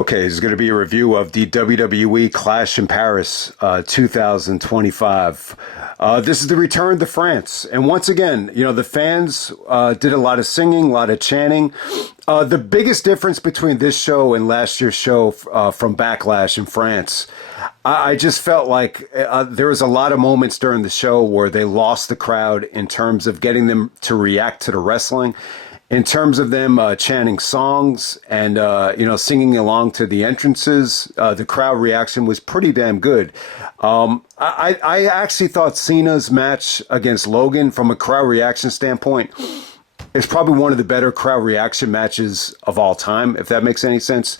Okay, it's going to be a review of the WWE Clash in Paris 2025. This is the return to France. And once again, the fans did a lot of singing, a lot of chanting. The biggest difference between this show and last year's show from Backlash in France, I just felt like there was a lot of moments during the show where they lost the crowd in terms of getting them to react to the wrestling. In terms of them chanting songs and, singing along to the entrances, the crowd reaction was pretty damn good. I actually thought Cena's match against Logan, from a crowd reaction standpoint, is probably one of the better crowd reaction matches of all time, if that makes any sense.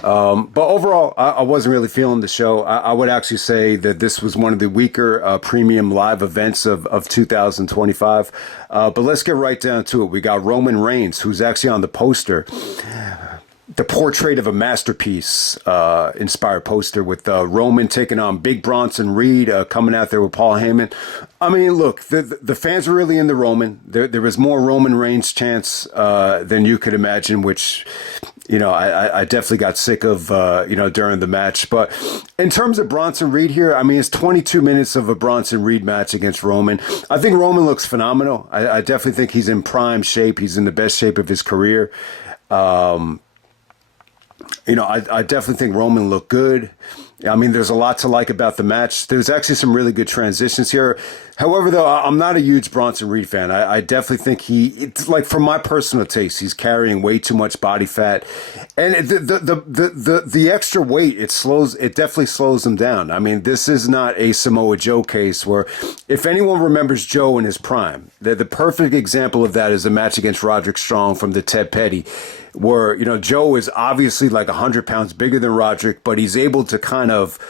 But overall, I wasn't really feeling the show. I would actually say that this was one of the weaker premium live events of 2025. But let's get right down to it. We got Roman Reigns, who's actually on the poster. The portrait of a masterpiece inspired poster with Roman taking on Big Bronson Reed, coming out there with Paul Heyman. I mean, look, the fans were really into Roman. There was more Roman Reigns chants than you could imagine, which, I definitely got sick of, during the match. But in terms of Bronson Reed here, I mean, it's 22 minutes of a Bronson Reed match against Roman. I think Roman looks phenomenal. I definitely think he's in prime shape. He's in the best shape of his career. I definitely think Roman looked good. I mean, there's a lot to like about the match. There's actually some really good transitions here. However, though, I'm not a huge Bronson Reed fan. I definitely think it's like, from my personal taste, he's carrying way too much body fat, and the extra weight, it definitely slows him down. I mean, this is not a Samoa Joe case where, if anyone remembers Joe in his prime, the perfect example of that is a match against Roderick Strong from the Ted Petty, where, Joe is obviously like 100 pounds bigger than Roderick, but he's able to kind of,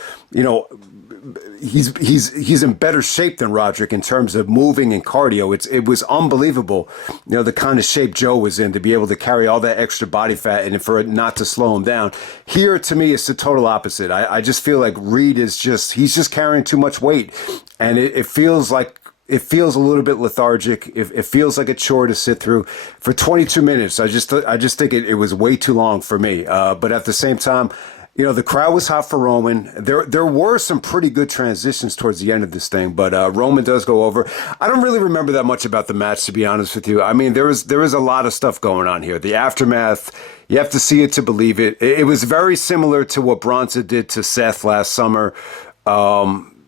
he's in better shape than Roderick in terms of moving and cardio. It was unbelievable, the kind of shape Joe was in, to be able to carry all that extra body fat and for it not to slow him down. Here, to me, it's the total opposite. I just feel like Reed he's just carrying too much weight, and it feels like, it feels a little bit lethargic. It feels like a chore to sit through for 22 minutes. I just think it was way too long for me. But at the same time, the crowd was hot for Roman. There were some pretty good transitions towards the end of this thing, but Roman does go over. I don't really remember that much about the match, to be honest with you. I mean, there was a lot of stuff going on here. The aftermath, you have to see it to believe it. It was very similar to what Bronson did to Seth last summer.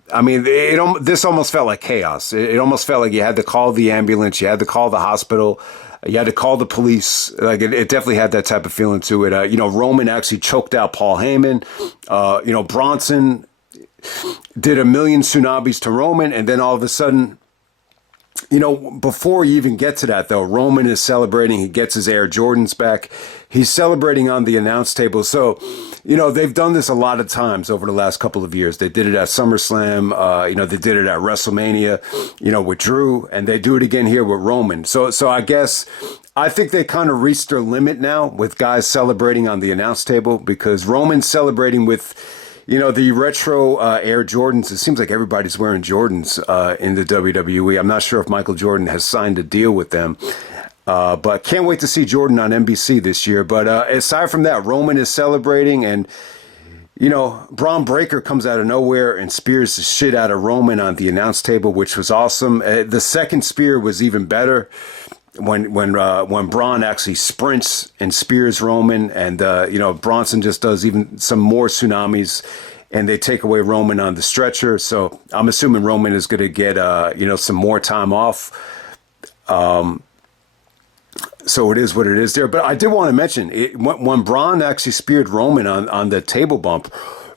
I mean, this almost felt like chaos. It almost felt like you had to call the ambulance, you had to call the hospital, you had to call the police. Like, it definitely had that type of feeling to it. Roman actually choked out Paul Heyman. Bronson did a million tsunamis to Roman, and then all of a sudden, before you even get to that, though, Roman is celebrating. He gets his Air Jordans back. He's celebrating on the announce table. So, they've done this a lot of times over the last couple of years. They did it at SummerSlam. They did it at WrestleMania, with Drew, and they do it again here with Roman. So I think they kind of reached their limit now with guys celebrating on the announce table, because Roman's celebrating with, the retro Air Jordans. It seems like everybody's wearing Jordans in the WWE. I'm not sure if Michael Jordan has signed a deal with them. But can't wait to see Jordan on NBC this year. But aside from that, Roman is celebrating, and, Bron Breakker comes out of nowhere and spears the shit out of Roman on the announce table, which was awesome. The second spear was even better, when Braun actually sprints and spears Roman, and Bronson just does even some more tsunamis, and they take away Roman on the stretcher. So I'm assuming Roman is going to get some more time off. So it is what it is there. But I did want to mention, when Braun actually speared Roman on the table bump,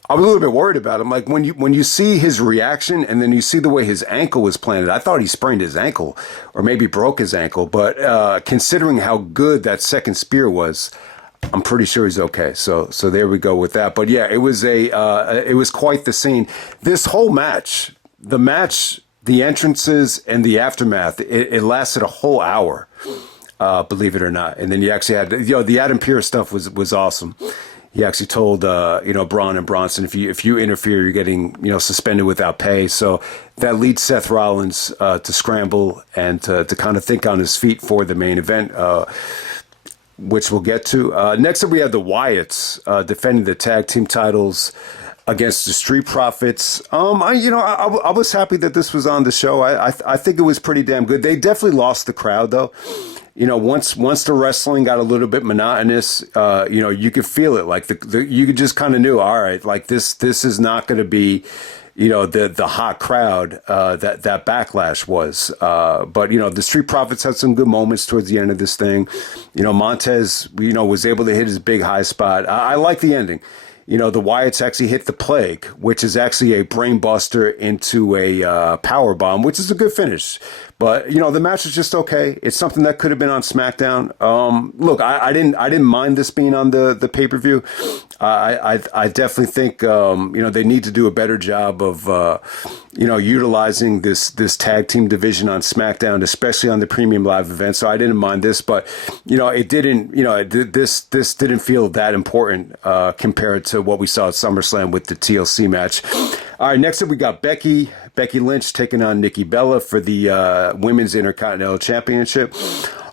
I was a little bit worried about him. Like, when you see his reaction, and then you see the way his ankle was planted, I thought he sprained his ankle or maybe broke his ankle. But considering how good that second spear was, I'm pretty sure he's okay. So there we go with that. But yeah, it was quite the scene. This whole match, the entrances and the aftermath, it lasted a whole hour. Believe it or not. And then you actually had, the Adam Pearce stuff was awesome. He actually told, Braun and Bronson, if you interfere, you're getting, suspended without pay. So that leads Seth Rollins to scramble and to kind of think on his feet for the main event. which we'll get to. Next up, we have the Wyatts defending the tag team titles against the Street Profits. I was happy that this was on the show. I think it was pretty damn good. They definitely lost the crowd, though. Once the wrestling got a little bit monotonous, you could feel it. Like you could just kind of knew, all right, like this is not going to be, the hot crowd that Backlash was. But the Street Profits had some good moments towards the end of this thing. Montez, was able to hit his big high spot. I like the ending. The Wyatts actually hit the Plague, which is actually a brain buster into a power bomb, which is a good finish. But the match is just okay. It's something that could have been on SmackDown. Look, I didn't mind this being on the pay-per-view. I definitely think they need to do a better job of utilizing this tag team division on SmackDown, especially on the premium live event. So I didn't mind this, but it didn't. This didn't feel that important compared to what we saw at SummerSlam with the TLC match. All right, next up we got Becky Lynch taking on Nikki Bella for the Women's Intercontinental Championship.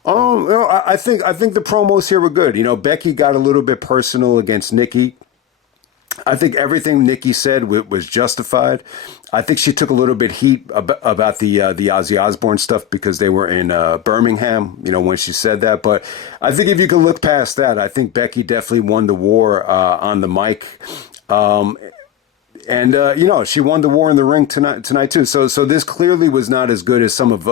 I think the promos here were good. Becky got a little bit personal against Nikki. I think everything Nikki said was justified. I think she took a little bit heat about the Ozzy Osbourne stuff because they were in Birmingham, when she said that. But I think if you can look past that, I think Becky definitely won the war on the mic. And she won the war in the ring tonight too. So this clearly was not as good as some of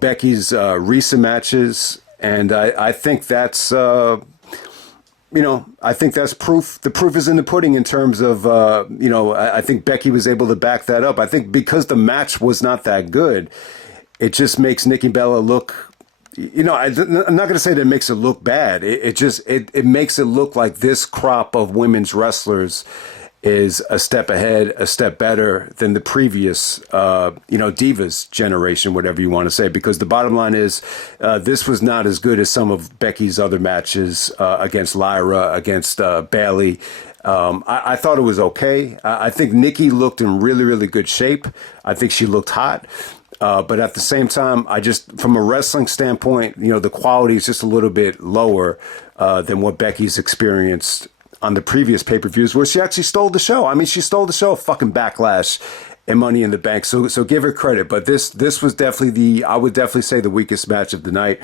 Becky's recent matches, and I think that's I think that's proof. The proof is in the pudding in terms of I think Becky was able to back that up. I think because the match was not that good, it just makes Nikki Bella look. I'm not going to say that it makes it look bad. It makes it look like this crop of women's wrestlers is a step ahead, a step better than the previous, Divas generation, whatever you want to say. Because the bottom line is, this was not as good as some of Becky's other matches against Lyra, against Bayley. I thought it was okay. I think Nikki looked in really, really good shape. I think she looked hot. But at the same time, from a wrestling standpoint, the quality is just a little bit lower than what Becky's experienced on the previous pay-per-views, where she actually stole the show. I mean, she stole the show of fucking Backlash and Money in the Bank. So give her credit. But this was definitely I would definitely say the weakest match of the night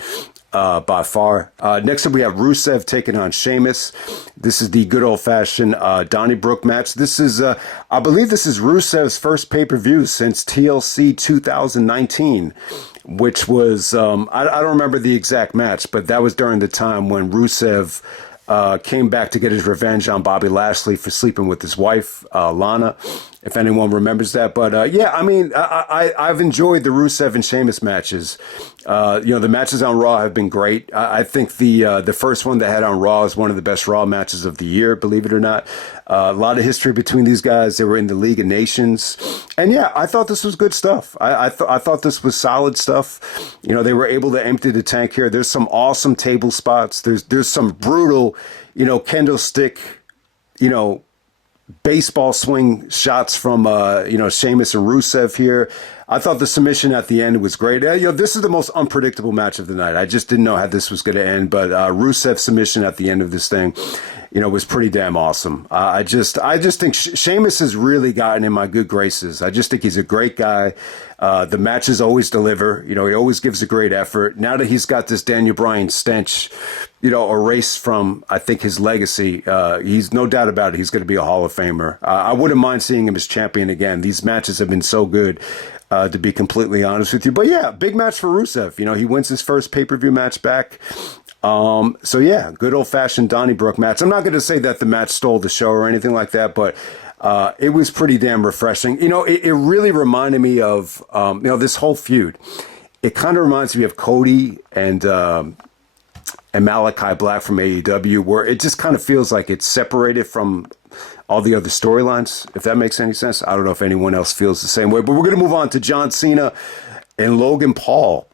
by far. Next up, we have Rusev taking on Sheamus. This is the good old-fashioned Donny Brook match. This is, I believe this is Rusev's first pay-per-view since TLC 2019, which was, I don't remember the exact match, but that was during the time when Rusev came back to get his revenge on Bobby Lashley for sleeping with his wife, Lana, if anyone remembers that. But I've enjoyed the Rusev and Sheamus matches. The matches on Raw have been great. I think the first one they had on Raw is one of the best Raw matches of the year, believe it or not. A lot of history between these guys. They were in the League of Nations. And yeah, I thought this was good stuff. I thought this was solid stuff. They were able to empty the tank here. There's some awesome table spots. There's some brutal, kendo stick, baseball swing shots from, Sheamus and Rusev here. I thought the submission at the end was great. This is the most unpredictable match of the night. I just didn't know how this was going to end, but Rusev's submission at the end of this thing, was pretty damn awesome. I just think Sheamus has really gotten in my good graces. I just think he's a great guy. The matches always deliver. He always gives a great effort. Now that he's got this Daniel Bryan stench, erased from, I think, his legacy, he's no doubt about it. He's going to be a Hall of Famer. I wouldn't mind seeing him as champion again. These matches have been so good. To be completely honest with you. But yeah, big match for Rusev. He wins his first pay-per-view match back. So yeah, good old-fashioned Donny Brook match. I'm not going to say that the match stole the show or anything like that, but it was pretty damn refreshing. It really reminded me of, this whole feud. It kind of reminds me of Cody and Malachi Black from AEW, where it just kind of feels like it's separated from all the other storylines, if that makes any sense. I don't know if anyone else feels the same way, but we're going to move on to John Cena and Logan Paul.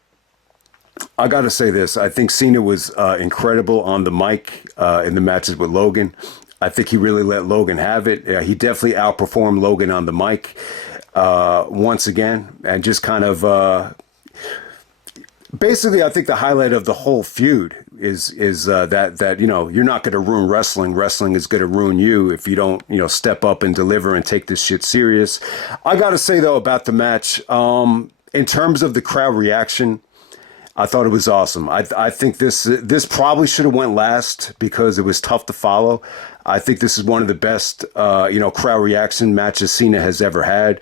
I got to say this. I think Cena was incredible on the mic in the matches with Logan. I think he really let Logan have it. He definitely outperformed Logan on the mic once again, and just kind of basically, I think the highlight of the whole feud is that you're not going to ruin wrestling. Wrestling is going to ruin you if you don't step up and deliver and take this shit serious. I got to say though about the match, in terms of the crowd reaction, I thought it was awesome. I think this probably should have went last because it was tough to follow. I think this is one of the best crowd reaction matches Cena has ever had.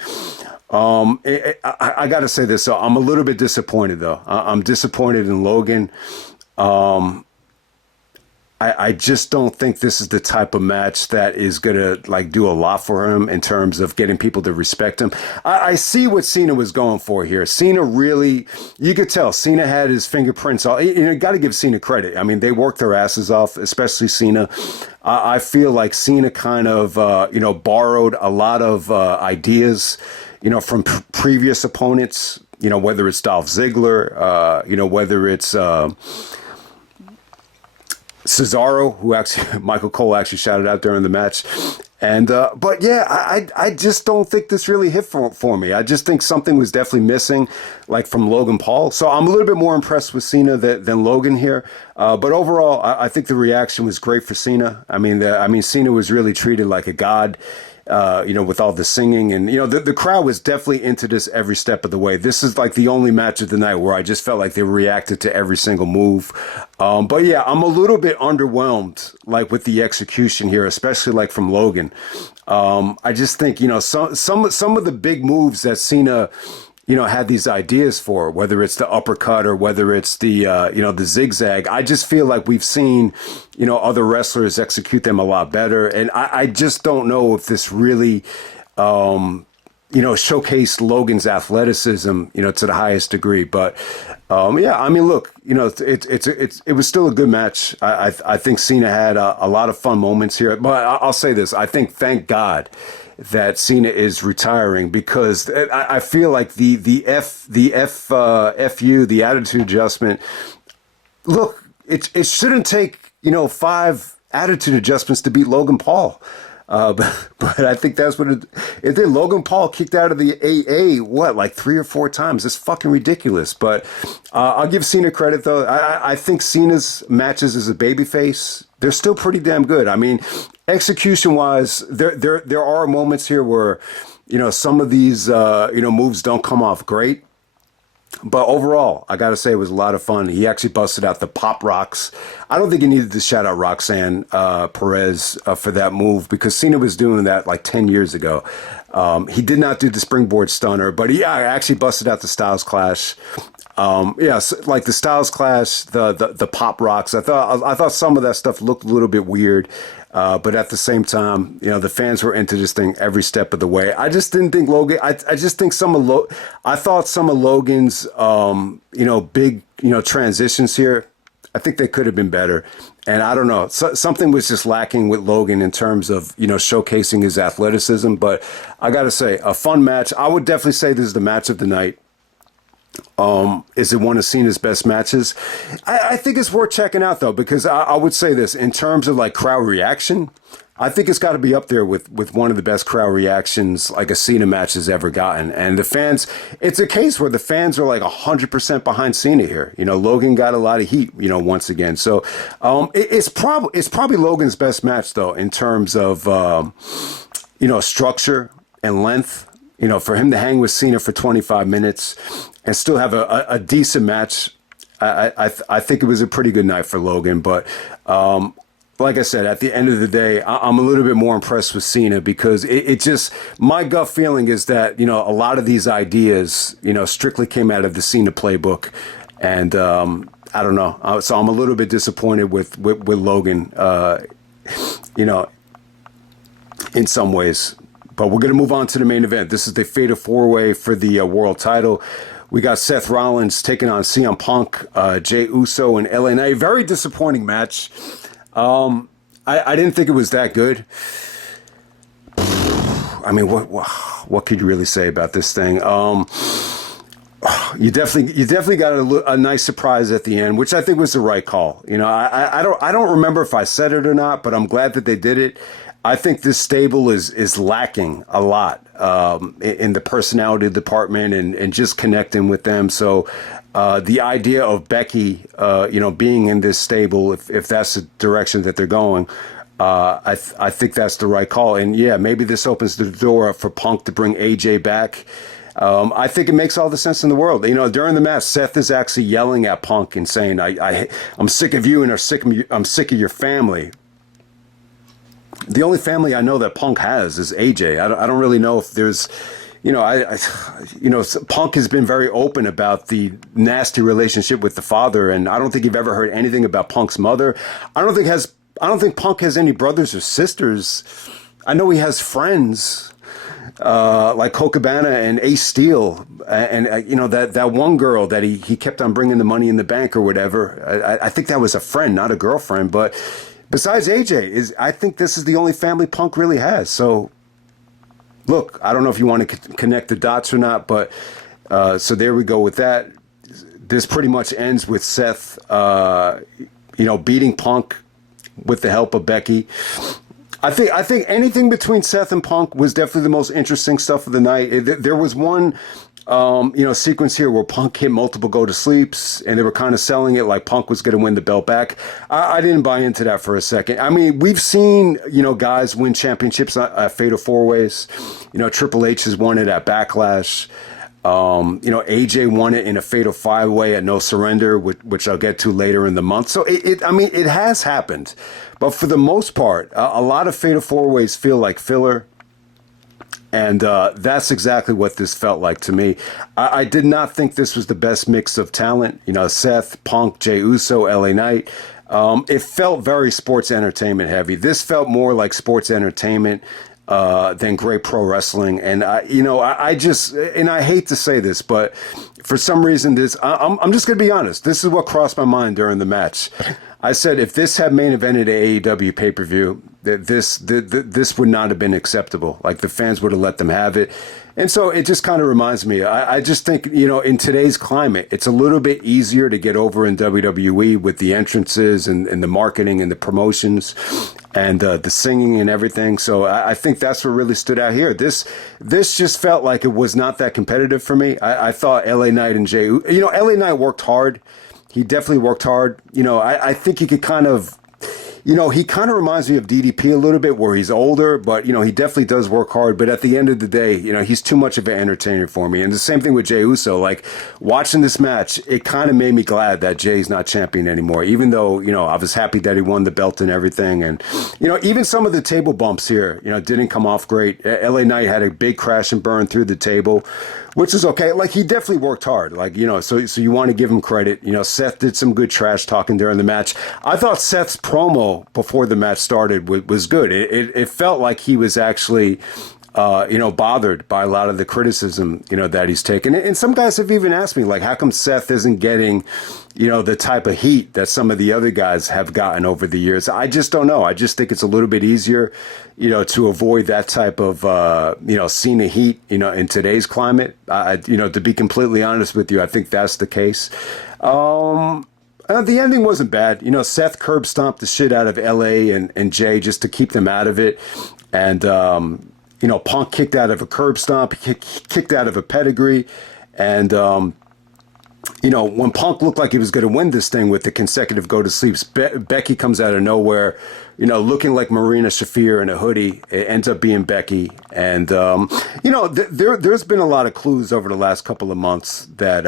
I got to say this, so I'm a little bit disappointed, though. I'm disappointed in Logan. I just don't think this is the type of match that is going to do a lot for him in terms of getting people to respect him. I see what Cena was going for here. Cena really, you could tell Cena had his fingerprints all. You got to give Cena credit. I mean, they worked their asses off, especially Cena. I feel like Cena kind of, borrowed a lot of ideas, from previous opponents, whether it's Dolph Ziggler, whether it's Cesaro, who actually Michael Cole actually shouted out during the match. And but yeah, I just don't think this really hit for me. I just think something was definitely missing, like from Logan Paul. So I'm a little bit more impressed with Cena than Logan here. But overall, I think the reaction was great for Cena. I mean, Cena was really treated like a god. With all the singing and, the crowd was definitely into this every step of the way. This is like the only match of the night where I just felt like they reacted to every single move. But yeah, I'm a little bit underwhelmed, with the execution here, especially from Logan. I just think, some of the big moves that Cena, had these ideas for, whether it's the uppercut or whether it's the, the zigzag. I just feel like we've seen, other wrestlers execute them a lot better. And I just don't know if this really, showcased Logan's athleticism, to the highest degree. But, yeah, I mean, look, it was still a good match. I think Cena had a lot of fun moments here. But I'll say this. I think, thank God, that Cena is retiring, because I feel like the attitude adjustment. Look, it shouldn't take 5 attitude adjustments to beat Logan Paul. But I think that's what it did. Logan Paul kicked out of the AA, 3 or 4 times. It's fucking ridiculous. But I'll give Cena credit, though. I think Cena's matches as a babyface, they're still pretty damn good. I mean, execution-wise, there are moments here where, some of these, moves don't come off great. But overall, I got to say it was a lot of fun. He actually busted out the pop rocks. I don't think he needed to shout out Roxanne Perez for that move, because Cena was doing that 10 years ago. He did not do the springboard stunner, but he actually busted out the Styles Clash. The Styles Clash, the pop rocks. I thought some of that stuff looked a little bit weird. But at the same time, the fans were into this thing every step of the way. I just didn't think Logan. I just think I thought some of Logan's, big, transitions here, I think they could have been better. And I don't know, something was just lacking with Logan in terms of, showcasing his athleticism. But I got to say, a fun match. I would definitely say this is the match of the night. Is it one of Cena's best matches? I think it's worth checking out, though, because I would say this in terms of crowd reaction. I think it's got to be up there with one of the best crowd reactions a Cena match has ever gotten. And the fans, it's a case where the fans are 100% behind Cena here. Logan got a lot of heat, once again. So it's probably Logan's best match, though, in terms of structure and length. For him to hang with Cena for 25 minutes and still have a decent match, I think it was a pretty good night for Logan. But like I said, at the end of the day, I'm a little bit more impressed with Cena, because it just, my gut feeling is that, a lot of these ideas, strictly came out of the Cena playbook. And I don't know. So I'm a little bit disappointed with Logan, in some ways. But we're going to move on to the main event. This is the Fatal 4-Way for the world title. We got Seth Rollins taking on CM Punk, Jey Uso, and LA Knight. Very disappointing match. I didn't think it was that good. I mean, what could you really say about this thing? You definitely got a nice surprise at the end, which I think was the right call. I don't remember if I said it or not, but I'm glad that they did it. I think this stable is lacking a lot in the personality department and just connecting with them. So the idea of Becky, being in this stable, if that's the direction that they're going, I think that's the right call. And yeah, maybe this opens the door for Punk to bring AJ back. I think it makes all the sense in the world. During the match, Seth is actually yelling at Punk and saying, I'm sick of you and I'm sick of your family. The only family I know that Punk has is AJ. I don't really know if there's, Punk has been very open about the nasty relationship with the father, and I don't think you've ever heard anything about Punk's mother. I don't think Punk has any brothers or sisters. I know he has friends like Colt Cabana and Ace Steel, and that one girl that he kept on bringing the Money in the Bank or whatever. I think that was a friend, not a girlfriend, but. Besides AJ, I think this is the only family Punk really has. So, look, I don't know if you want to connect the dots or not, but so there we go with that. This pretty much ends with Seth, beating Punk with the help of Becky. I think anything between Seth and Punk was definitely the most interesting stuff of the night. There was one. Sequence here where Punk hit multiple go to sleeps and they were kind of selling it like Punk was going to win the belt back. I didn't buy into that for a second. I mean, we've seen, guys win championships at Fatal 4-Ways. Triple H has won it at Backlash. AJ won it in a Fatal 5-Way at No Surrender, which I'll get to later in the month. So it has happened. But for the most part, a lot of Fatal 4-Ways feel like filler. And that's exactly what this felt like to me. I did not think this was the best mix of talent. Seth, Punk, Jey Uso, LA Knight. It felt very sports entertainment heavy. This felt more like sports entertainment than great pro wrestling. And I hate to say this, but for some reason, I'm just going to be honest. This is what crossed my mind during the match. I said, if this had main evented AEW pay-per-view, this would not have been acceptable. Like, the fans would have let them have it. And so it just kind of reminds me, I just think, in today's climate, it's a little bit easier to get over in WWE with the entrances and the marketing and the promotions and the singing and everything. So I think that's what really stood out here. This just felt like it was not that competitive for me. I thought LA Knight and Jey, LA Knight worked hard. He definitely worked hard. I think he could kind of, he kind of reminds me of DDP a little bit, where he's older, but, he definitely does work hard. But at the end of the day, he's too much of an entertainer for me. And the same thing with Jey Uso. Like, watching this match, it kind of made me glad that Jey's not champion anymore, even though, I was happy that he won the belt and everything. And, even some of the table bumps here, didn't come off great. LA Knight had a big crash and burn through the table, which is okay. Like, he definitely worked hard. Like, so you want to give him credit. Seth did some good trash talking during the match. I thought Seth's promo before the match started was good. It felt like he was actually, bothered by a lot of the criticism, that he's taken. And some guys have even asked me, like, how come Seth isn't getting, the type of heat that some of the other guys have gotten over the years? I just don't know. I just think it's a little bit easier, to avoid that type of, Cena heat, in today's climate. To be completely honest with you, I think that's the case. The ending wasn't bad. Seth curb stomped the shit out of LA and Jey just to keep them out of it. And, Punk kicked out of a curb stomp, kicked out of a pedigree. And, when Punk looked like he was going to win this thing with the consecutive go-to-sleeps, Becky comes out of nowhere, looking like Marina Shafir in a hoodie. It ends up being Becky. And, there's been a lot of clues over the last couple of months that,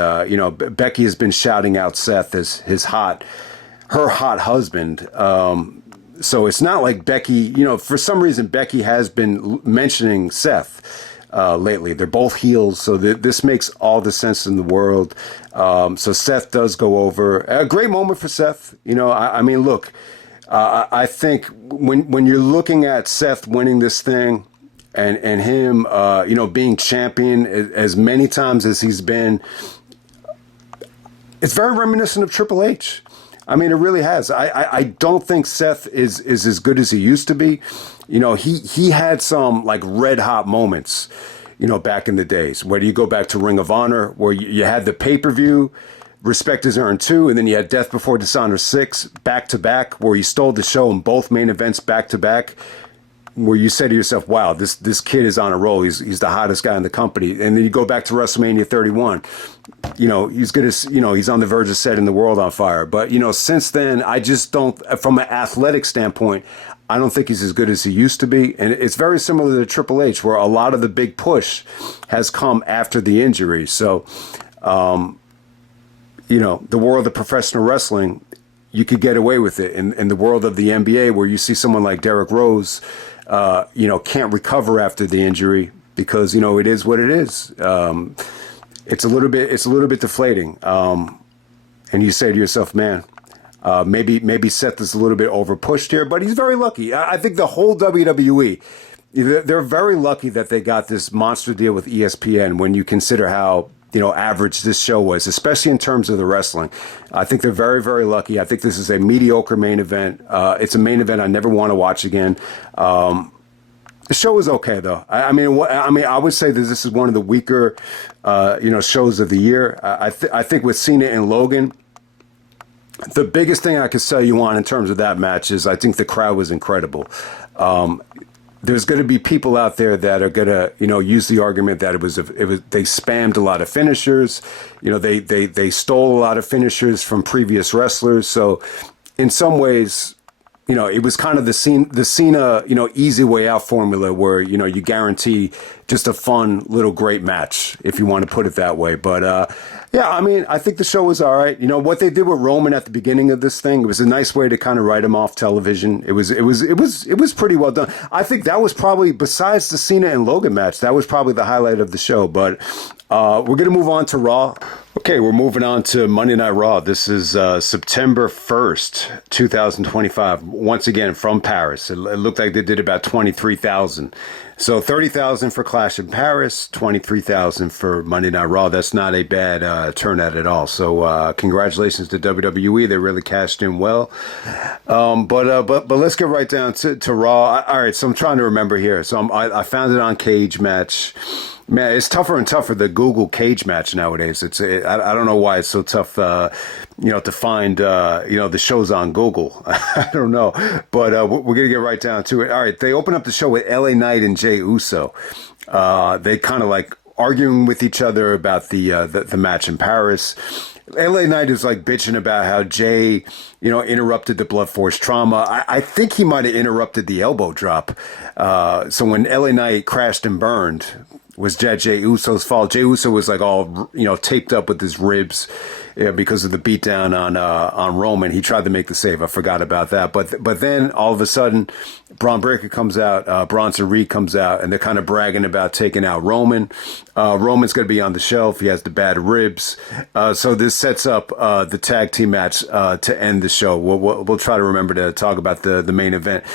Becky has been shouting out Seth as her hot husband. So it's not like Becky, for some reason, Becky has been mentioning Seth lately. They're both heels, so this makes all the sense in the world. So Seth does go over. A great moment for Seth. I mean, look, I think when you're looking at Seth winning this thing and him, being champion as many times as he's been, it's very reminiscent of Triple H. I mean, it really has. I don't think Seth is as good as he used to be. He had some like red hot moments, back in the days. Whether you go back to Ring of Honor, where you had the pay-per-view, Respect is Earned 2, and then you had Death Before Dishonor 6, back-to-back, where you stole the show in both main events back-to-back, where you say to yourself, wow, this kid is on a roll. He's the hottest guy in the company. And then you go back to WrestleMania 31. He's on the verge of setting the world on fire. But, since then, I just don't, from an athletic standpoint, I don't think he's as good as he used to be. And it's very similar to Triple H, where a lot of the big push has come after the injury. So, the world of professional wrestling, you could get away with it. In the world of the NBA, where you see someone like Derrick Rose, can't recover after the injury because, it is what it is. It's a little bit deflating. And you say to yourself, man, maybe Seth is a little bit overpushed here, but he's very lucky. I think the whole WWE, they're very lucky that they got this monster deal with ESPN when you consider how, average this show was, especially in terms of the wrestling. I think they're very, very lucky. I think this is a mediocre main event. It's a main event I never want to watch again. The show was okay, though. I would say that this is one of the weaker, shows of the year. I think with Cena and Logan, the biggest thing I could sell you on in terms of that match is I think the crowd was incredible. There's going to be people out there that are going to, use the argument that they spammed a lot of finishers. They stole a lot of finishers from previous wrestlers. So in some ways, it was kind of the Cena, easy way out formula where, you guarantee just a fun little great match, if you want to put it that way. But, I think the show was all right. What they did with Roman at the beginning of this thing, it was a nice way to kind of write him off television. It was pretty well done. I think that was probably, besides the Cena and Logan match, that was probably the highlight of the show. But we're going to move on to Raw. Okay, we're moving on to Monday Night Raw. This is September 1st, 2025. Once again, from Paris. It looked like they did about 23,000. So 30,000 for Clash in Paris, 23,000 for Monday Night Raw. That's not a bad turnout at all. So congratulations to WWE. They really cashed in well. But let's get right down to Raw. All right, so I'm trying to remember here. So I found it on Cage Match. Man, it's tougher and tougher to Google cage match nowadays. I don't know why it's so tough, to find, the shows on Google. I don't know, but we're gonna get right down to it. All right, they open up the show with LA Knight and Jey Uso. They kind of like arguing with each other about the match in Paris. LA Knight is like bitching about how Jey, interrupted the Blood Force trauma. I think he might have interrupted the elbow drop. So when LA Knight crashed and burned, was Jey Uso's fault. Jey Uso was like all, taped up with his ribs because of the beatdown on Roman. He tried to make the save. I forgot about that. But then all of a sudden, Bron Breakker comes out, Bronson Reed comes out, and they're kind of bragging about taking out Roman. Roman's going to be on the shelf. He has the bad ribs. So this sets up the tag team match to end the show. We'll try to remember to talk about the main event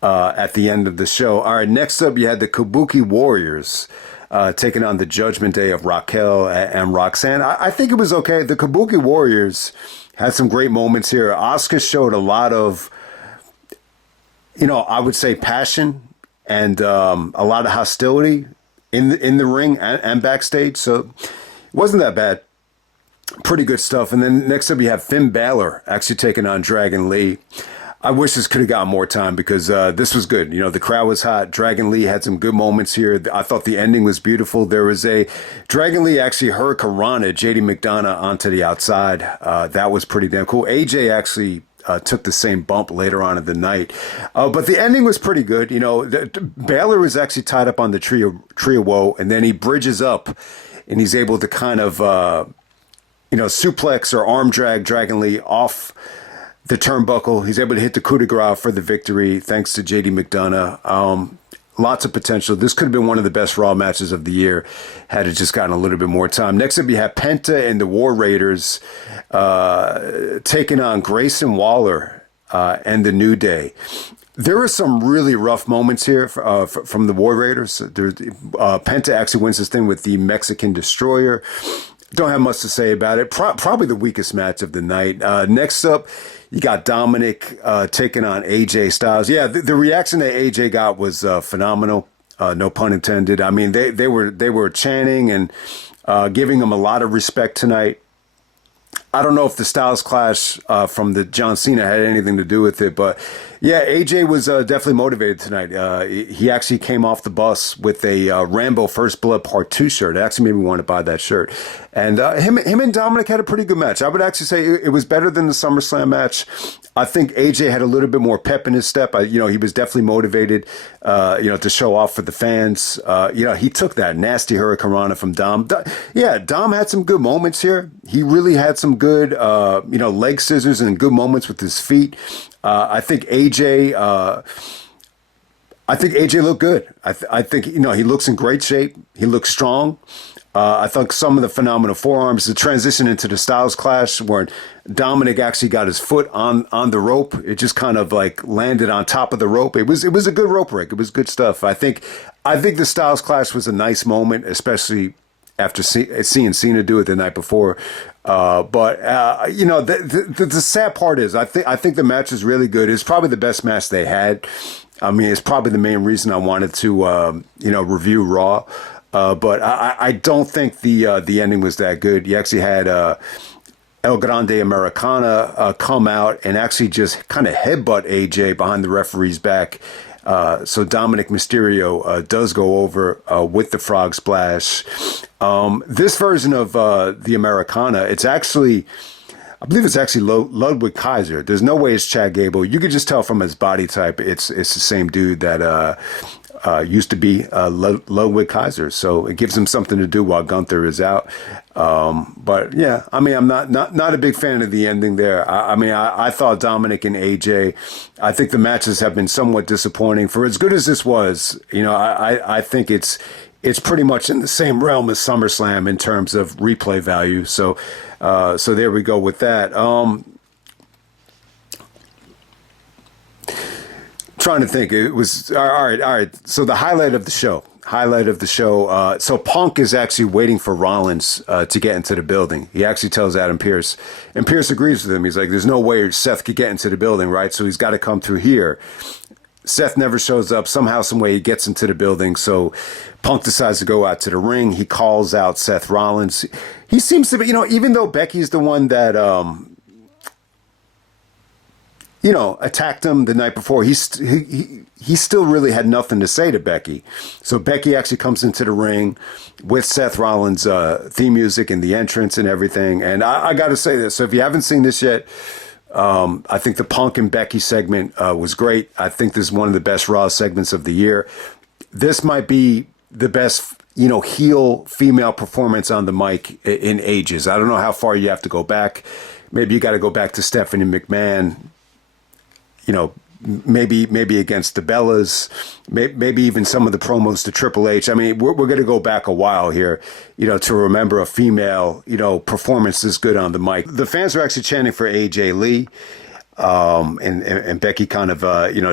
at the end of the show. All right, next up, you had the Kabuki Warriors taking on the Judgment Day of Raquel and Roxanne. I think it was okay. The Kabuki Warriors had some great moments here. Asuka showed a lot of, I would say passion and a lot of hostility in the ring and backstage. So it wasn't that bad. Pretty good stuff. And then next up you have Finn Balor actually taking on Dragon Lee. I wish this could have gotten more time because this was good. The crowd was hot. Dragon Lee had some good moments here. I thought the ending was beautiful. There was Dragon Lee actually hurricanrana JD McDonough onto the outside. That was pretty damn cool. AJ actually took the same bump later on in the night. But the ending was pretty good. Balor was actually tied up on the tree of woe, and then he bridges up and he's able to kind of, suplex or arm drag Dragon Lee off the turnbuckle. He's able to hit the coup de grace for the victory thanks to JD McDonough. Lots of potential. This could have been one of the best Raw matches of the year had it just gotten a little bit more time. Next up, you have Penta and the War Raiders taking on Grayson Waller and the New Day. There were some really rough moments here from the War Raiders. Penta actually wins this thing with the Mexican Destroyer. Don't have much to say about it. Probably the weakest match of the night. Next up, you got Dominik taking on AJ Styles. Yeah, the reaction that AJ got was phenomenal. no pun intended. I mean, they were chanting and giving him a lot of respect tonight. I don't know if the Styles Clash from the John Cena had anything to do with it, but yeah, AJ was definitely motivated tonight. He actually came off the bus with a Rambo First Blood Part 2 shirt. It actually made me want to buy that shirt. And him and Dominik had a pretty good match. I would actually say it was better than the SummerSlam match. I think AJ had a little bit more pep in his step. He was definitely motivated, to show off for the fans. He took that nasty Hurricane Rana from Dom. Dom had some good moments here. He really had some good, leg scissors and good moments with his feet. I think AJ looked good. I think he looks in great shape. He looks strong. I thought some of the phenomenal forearms, the transition into the Styles Clash where Dominik actually got his foot on the rope. It just kind of like landed on top of the rope. It was a good rope break. It was good stuff. I think the Styles Clash was a nice moment, especially after seeing Cena do it the night before. The sad part is I think the match is really good. It's probably the best match they had. I mean, it's probably the main reason I wanted to review Raw. But I don't think the ending was that good. You actually had El Grande Americana come out and actually just kind of headbutt AJ behind the referee's back. So Dominik Mysterio does go over with the frog splash. This version of the Americana, I believe it's actually Ludwig Kaiser. There's no way it's Chad Gable. You could just tell from his body type, it's the same dude that used to be Ludwig Kaiser. So it gives him something to do while Gunther is out. But yeah, I mean, I'm not a big fan of the ending there. I thought Dominik and AJ, I think the matches have been somewhat disappointing. For as good as this was, I think it's pretty much in the same realm as SummerSlam in terms of replay value. So there we go with that. Trying to think, it was all right. So the highlight of the show. So Punk is actually waiting for Rollins to get into the building. He actually tells Adam Pearce, and Pearce agrees with him. He's like, "There's no way Seth could get into the building, right? So he's got to come through here." Seth never shows up. Somehow, some way, he gets into the building. So Punk decides to go out to the ring. He calls out Seth Rollins. He seems to be, even though Becky's the one that attacked him the night before, he still really had nothing to say to Becky. So Becky actually comes into the ring with Seth Rollins' theme music and the entrance and everything. And I got to say this. So if you haven't seen this yet, I think the Punk and Becky segment was great. I think this is one of the best Raw segments of the year. This might be the best, heel female performance on the mic in ages. I don't know how far you have to go back. Maybe you got to go back to Stephanie McMahon. Maybe against the Bellas, maybe even some of the promos to Triple H. I mean, we're going to go back a while here, to remember a female, performance this good on the mic. The fans were actually chanting for AJ Lee, and Becky kind of,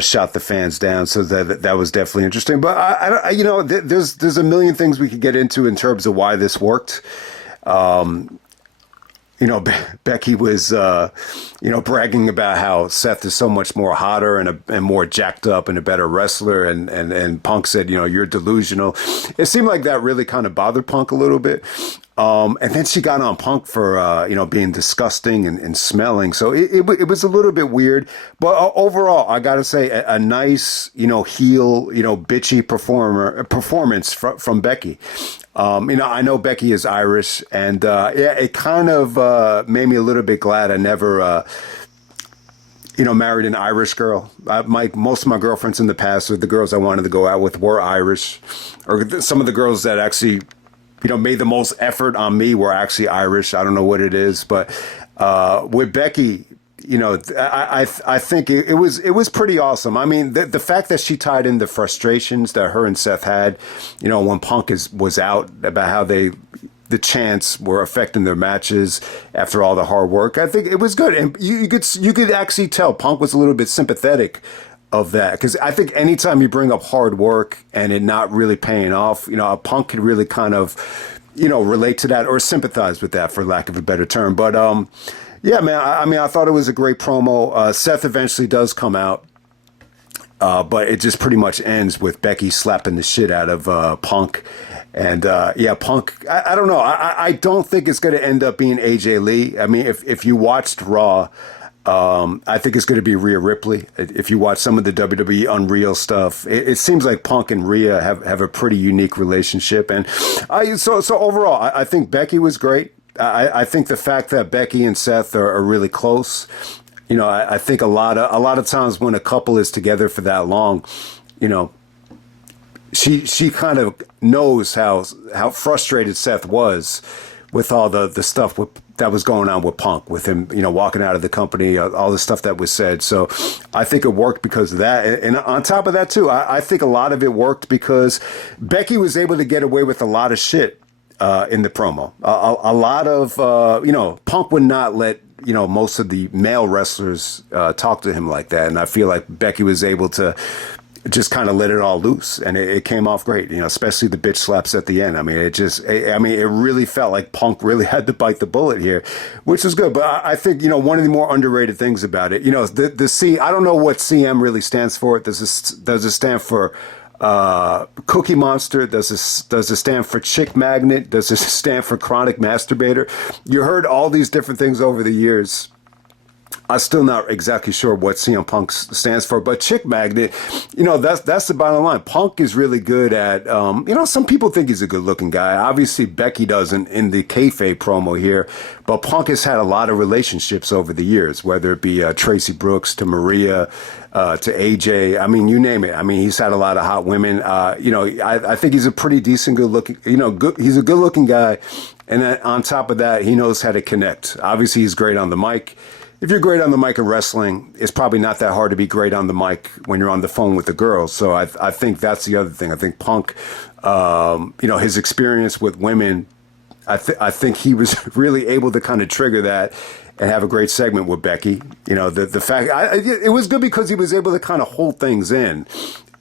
shot the fans down. So that was definitely interesting. But there's a million things we could get into in terms of why this worked. Becky was, bragging about how Seth is so much more hotter and more jacked up and a better wrestler. And Punk said, you're delusional. It seemed like that really kind of bothered Punk a little bit. And then she got on Punk for, being disgusting and smelling. So it was a little bit weird. But overall, I got to say a nice, heel, bitchy performance from Becky. I know Becky is Irish, and it kind of made me a little bit glad I never, married an Irish girl. Most of my girlfriends in the past, or the girls I wanted to go out with, were Irish, or some of the girls that actually, made the most effort on me were actually Irish. I don't know what it is, but with Becky, I think it was pretty awesome. I mean, the fact that she tied in the frustrations that her and Seth had, when Punk was out, about how the chants were affecting their matches after all the hard work. I think it was good, and you could actually tell Punk was a little bit sympathetic of that, because I think anytime you bring up hard work and it not really paying off, Punk could really kind of, relate to that or sympathize with that, for lack of a better term. But yeah, man, I thought it was a great promo. Seth eventually does come out. But it just pretty much ends with Becky slapping the shit out of Punk. And Punk, I don't know. I don't think it's going to end up being AJ Lee. I mean, if you watched Raw, I think it's going to be Rhea Ripley. If you watch some of the WWE Unreal stuff, it seems like Punk and Rhea have a pretty unique relationship. And so overall, I think Becky was great. I think the fact that Becky and Seth are really close, you know, I think a lot of times when a couple is together for that long, you know, she kind of knows how frustrated Seth was with all the stuff that was going on with Punk, with him, you know, walking out of the company, all the stuff that was said. So I think it worked because of that. And on top of that, too, I think a lot of it worked because Becky was able to get away with a lot of shit in the promo. A lot of, you know, Punk would not let, you know, most of the male wrestlers talk to him like that. And I feel like Becky was able to just kind of let it all loose, and it came off great, you know, especially the bitch slaps at the end. I mean, it really felt like Punk really had to bite the bullet here, which was good. But I think, you know, one of the more underrated things about it, you know, the C, I don't know what CM really stands for. Does it stand for Cookie Monster? Does it stand for Chick Magnet? Does it stand for Chronic Masturbator? You heard all these different things over the years. I'm still not exactly sure what CM Punk stands for, but Chick Magnet, you know, that's the bottom line. Punk is really good at, you know, some people think he's a good-looking guy. Obviously, Becky doesn't in the kayfabe promo here, but Punk has had a lot of relationships over the years, whether it be Tracy Brooks to Maria to AJ. I mean, you name it. I mean, he's had a lot of hot women. You know, I think he's a pretty decent, good-looking, you know, he's a good-looking guy. And then on top of that, he knows how to connect. Obviously, he's great on the mic. If you're great on the mic in wrestling, it's probably not that hard to be great on the mic when you're on the phone with the girls. So I think that's the other thing. I think Punk, you know, his experience with women, I think he was really able to kind of trigger that and have a great segment with Becky. You know, the fact, it was good because he was able to kind of hold things in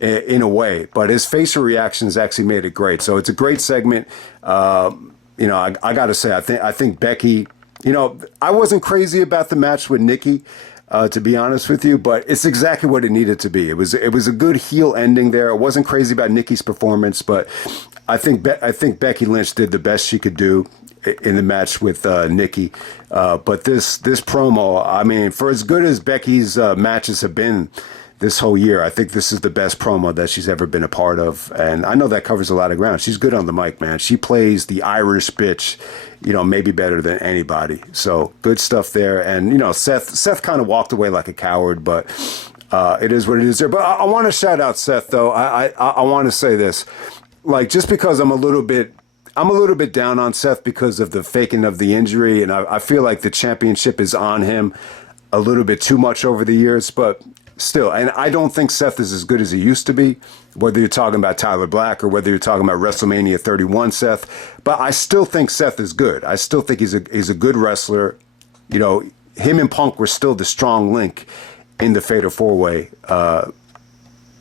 a way. But his facial reactions actually made it great. So it's a great segment. You know, I got to say, I think Becky... You know, I wasn't crazy about the match with Nikki, to be honest with you, but it's exactly what it needed to be. It was a good heel ending there. I wasn't crazy about Nikki's performance, but I think Becky Lynch did the best she could do in the match with Nikki. But this promo, I mean, for as good as Becky's matches have been this whole year, I think this is the best promo that she's ever been a part of. And I know that covers a lot of ground. She's good on the mic, man. She plays the Irish bitch, you know, maybe better than anybody. So good stuff there. And, you know, Seth kind of walked away like a coward, but it is what it is there. But I want to shout out Seth, though. I want to say this. Like, just because I'm a little bit down on Seth because of the faking of the injury, and I feel like the championship is on him a little bit too much over the years, but still, and I don't think Seth is as good as he used to be, whether you're talking about Tyler Black or whether you're talking about WrestleMania 31 Seth, but I still think Seth is good. I still think he's a good wrestler. You know, him and Punk were still the strong link in the Fatal 4-Way,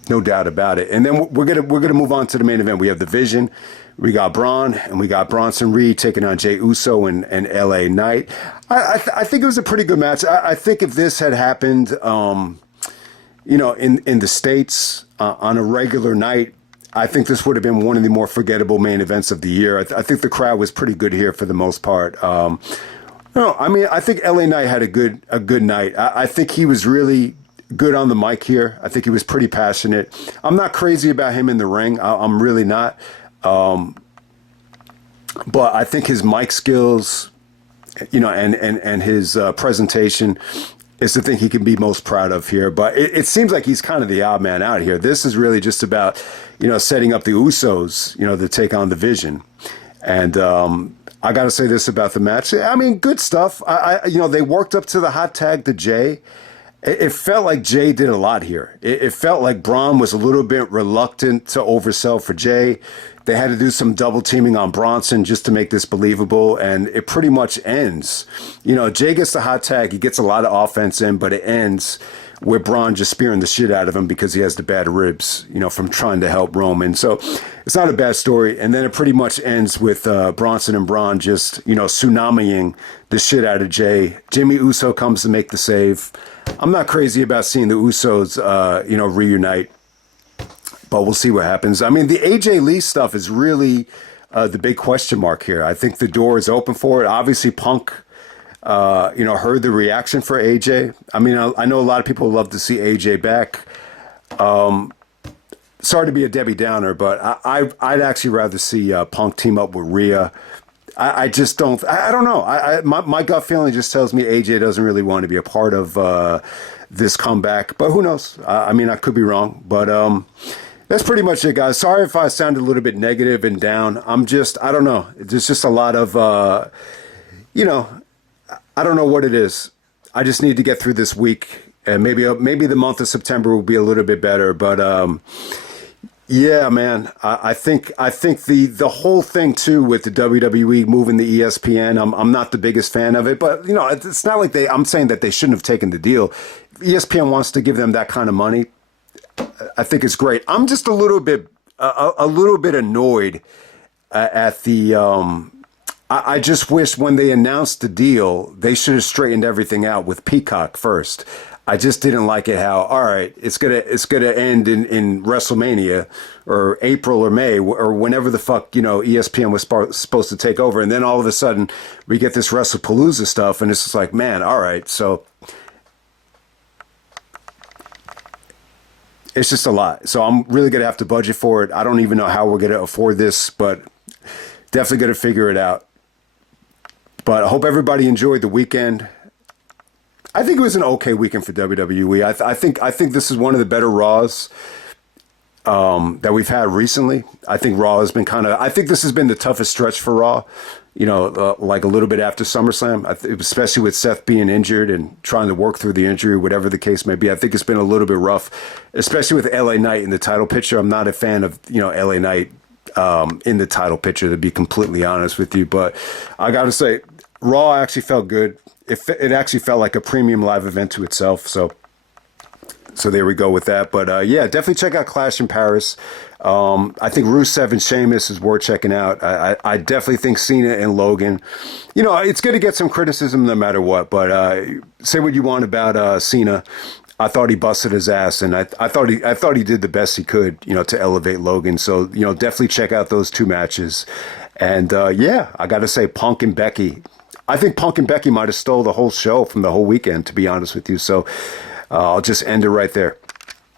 no doubt about it. And then we're gonna move on to the main event. We have the Vision. We got Braun, and we got Bronson Reed taking on Jey Uso and LA Knight. I think it was a pretty good match. I think if this had happened, you know, in the States on a regular night, I think this would have been one of the more forgettable main events of the year. I think the crowd was pretty good here for the most part. No, I mean, I think LA Knight had a good night. I think he was really good on the mic here. I think he was pretty passionate. I'm not crazy about him in the ring. I'm really not. But I think his mic skills, you know, and his presentation is the thing he can be most proud of here. But it seems like he's kind of the odd man out here. This is really just about, you know, setting up the Usos, you know, to take on the Vision. And I got to say this about the match. I mean, good stuff. You know, they worked up to the hot tag to Jey. It felt like Jey did a lot here. It felt like Braun was a little bit reluctant to oversell for Jey. They had to do some double teaming on Bronson just to make this believable, and it pretty much ends. You know, Jey gets the hot tag. He gets a lot of offense in, but it ends with Braun just spearing the shit out of him because he has the bad ribs, from trying to help Roman. So it's not a bad story. And then it pretty much ends with Bronson and Braun just, tsunamiing the shit out of Jey. Jimmy Uso comes to make the save. I'm not crazy about seeing the Usos, reunite, but we'll see what happens. I mean, the AJ Lee stuff is really the big question mark here. I think the door is open for it. Obviously, Punk, heard the reaction for AJ. I mean, I know a lot of people love to see AJ back. Sorry to be a Debbie Downer, but I'd actually rather see Punk team up with Rhea. I just don't. I don't know. My gut feeling just tells me AJ doesn't really want to be a part of this comeback. But who knows? I mean, I could be wrong. But that's pretty much it, guys. Sorry if I sounded a little bit negative and down. I don't know. There's just a lot of, I don't know what it is. I just need to get through this week, and maybe the month of September will be a little bit better. But yeah, man, I think the whole thing too with the WWE moving the ESPN, I'm not the biggest fan of it. But it's not like I'm saying that they shouldn't have taken the deal. If ESPN wants to give them that kind of money, I think it's great. I'm just a little bit annoyed at the. I just wish when they announced the deal, they should have straightened everything out with Peacock first. I just didn't like it how, all right, it's gonna end in WrestleMania or April or May or whenever the fuck, ESPN was supposed to take over. And then all of a sudden we get this WrestlePalooza stuff and it's just like, man, all right. So it's just a lot. So I'm really going to have to budget for it. I don't even know how we're going to afford this, but definitely going to figure it out. But I hope everybody enjoyed the weekend. I think it was an okay weekend for WWE. I think this is one of the better Raws that we've had recently. I think Raw has been I think this has been the toughest stretch for Raw, like a little bit after SummerSlam, especially with Seth being injured and trying to work through the injury, whatever the case may be. I think it's been a little bit rough, especially with LA Knight in the title picture. I'm not a fan of, LA Knight in the title picture, to be completely honest with you. But I got to say, Raw actually felt good. It actually felt like a premium live event to itself. So there we go with that. But yeah, definitely check out Clash in Paris. I think Rusev and Sheamus is worth checking out. I definitely think Cena and Logan. It's going to get some criticism no matter what. But say what you want about Cena. I thought he busted his ass, and I thought he did the best he could, to elevate Logan. So definitely check out those two matches. And yeah, I got to say, Punk and Becky. I think Punk and Becky might have stole the whole show from the whole weekend, to be honest with you. So I'll just end it right there.